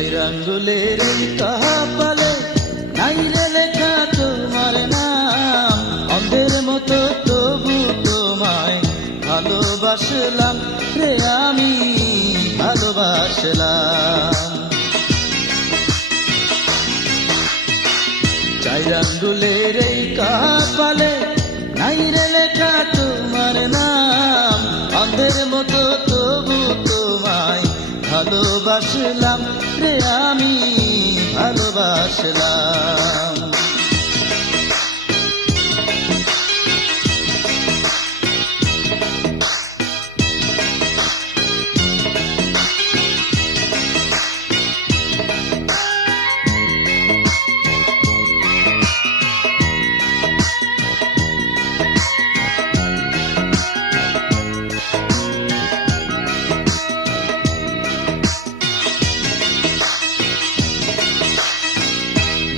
এই কপালে নাই রে লেখা তোমার নাম। অন্ধের মতো তবু তোমায় ভালোবাসলাম রে আমি, ভালোবাসলাম। চাই আঙ্গুলের এই কপালে নাই রে লেখা ভালোবাসলাম রে আমি ভালোবাসলাম।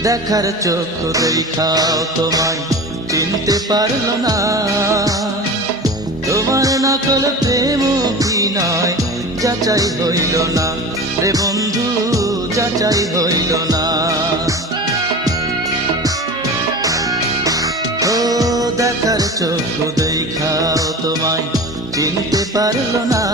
দেখার চোখ দেখাও তোমায়, চিনতে পারল না। তোমার নকল প্রেম কি নয়, যাচাই হইল না। রে বন্ধু, যাচাই হইল না। ও, দেখার চোখ দেখাও তোমায়, চিনতে পারল না।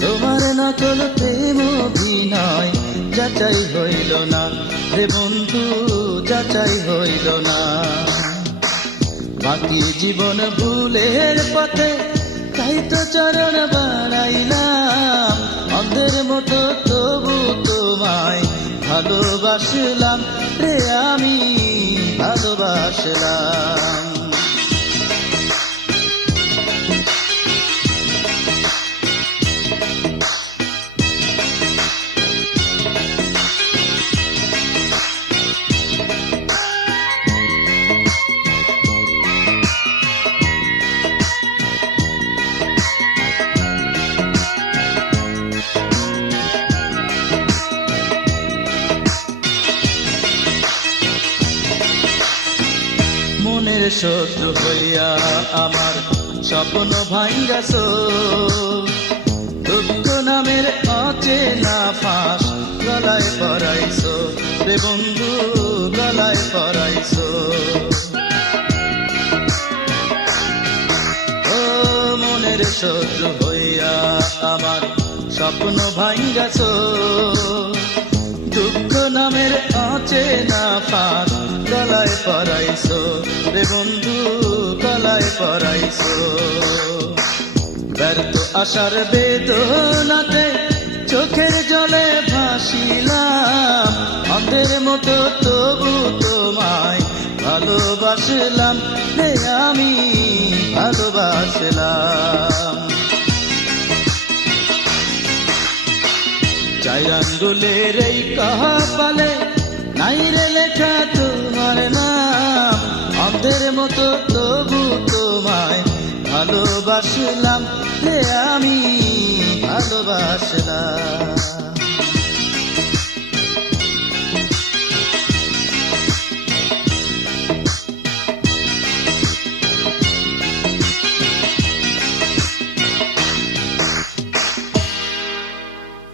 তোমার নকল প্রেম অভিনয় যাচাই হইল না। রে বন্ধু, যাচাই হইল না। বাকি জীবন ভুলের পথে তাই তো চরণ বাড়াইলাম অন্ধের মতো তবু তোমায় ভালোবাসলাম। রে আমি ভালোবাসলাম। মনের শত্রু হইয়া আমার স্বপ্ন ভাঙ্গাস। দুঃখ নামের অচেনা ফাঁস গলায় পরাইছ রে বন্ধু, গলায় পরাইছ ও মনের শত্রু হইয়া আমার স্বপ্ন ভাঙ্গাস। দুঃখ নামের অচেনা ফাঁস আশার বেদনাতে চোখের জলে ভাসিলাম। অন্ধের মতো তবু তোমায় ভালোবাসলাম। রে আমি ভালোবাসলাম। চাই আঙ্গুলের এই কপালে নাই রে লেখা তোমার নাম। অন্ধের মতো ভালোবাসলাম রে আমি ভালোবাসলাম।